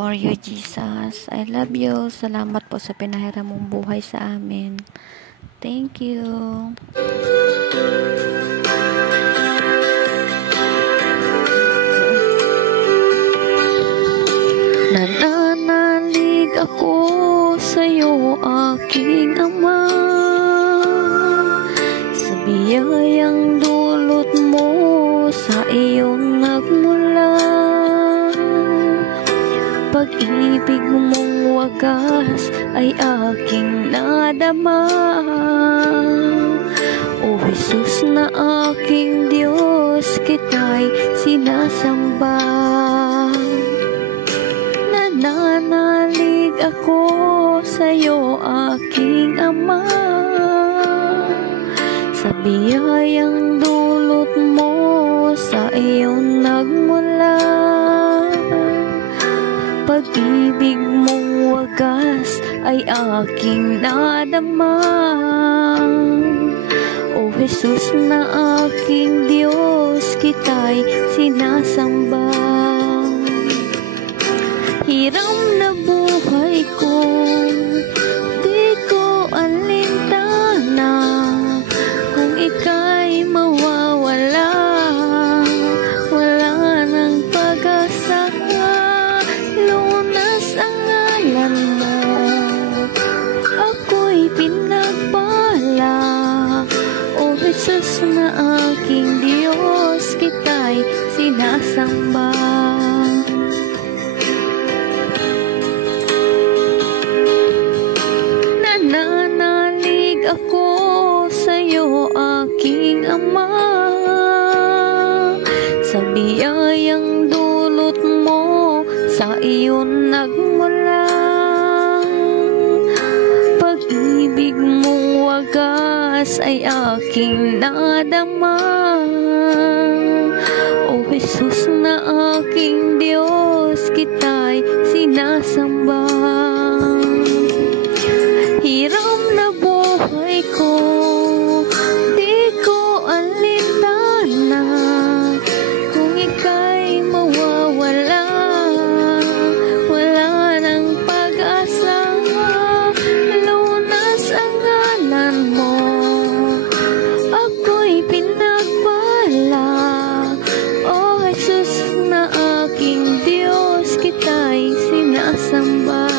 for you, Jesus. I love you. Salamat po sa pinahiram mong buhay sa amin. Thank you. Nananalig ako sa'yo, aking Ama, sa biyayang dulot mo sa iyong nagmula. Pag-ibig mong wagas ay aking nadama. O Jesus na aking Diyos, kita'y sinasamba. Nananalig ako sa'yo, aking Ama, sa biyayang dulot mo sa iyong nagmula. Pag-ibig mong wagas ay aking nadama. O Jesus na aking Diyos, kita'y sinasamba. Hiram na buhay ko, di ko alintana, kung ika'y mawawala, wala nang pag-asa. Lunas ang ngalan mo, ako'y pinagpala. O Jesus na aking Diyos, kita'y sinasamba. Nananalig ako sa'yo, aking Ama, sa biyayang dulot mo sa iyon nagmula. Pag-ibig mong wagas ay aking nadama. O Jesus na aking Diyos, kita'y sinasamba. Hiram na buhay ko, di ko alintana, kung ika'y mawawala, wala nang pag-asa. Lunas ang ngalan mo, ako'y pinagpala. O Jesus na aking Diyos, kita'y sinasamba.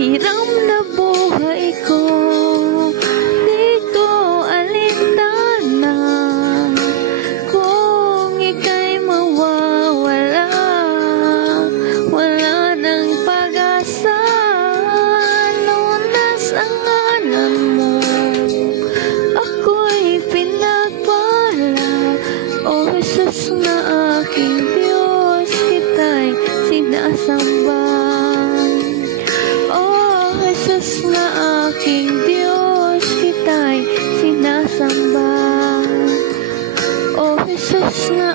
Hiram na buhay ko, di ko alintana, kung ika'y mawawala, wala nang pag-asa. Lunas ang ngalan mo, ako'y pinagpala. O Jesus na aking Diyos, kita'y sinasamba. Jesus na aking Diyos, kita'y sinasamba. O Jesus na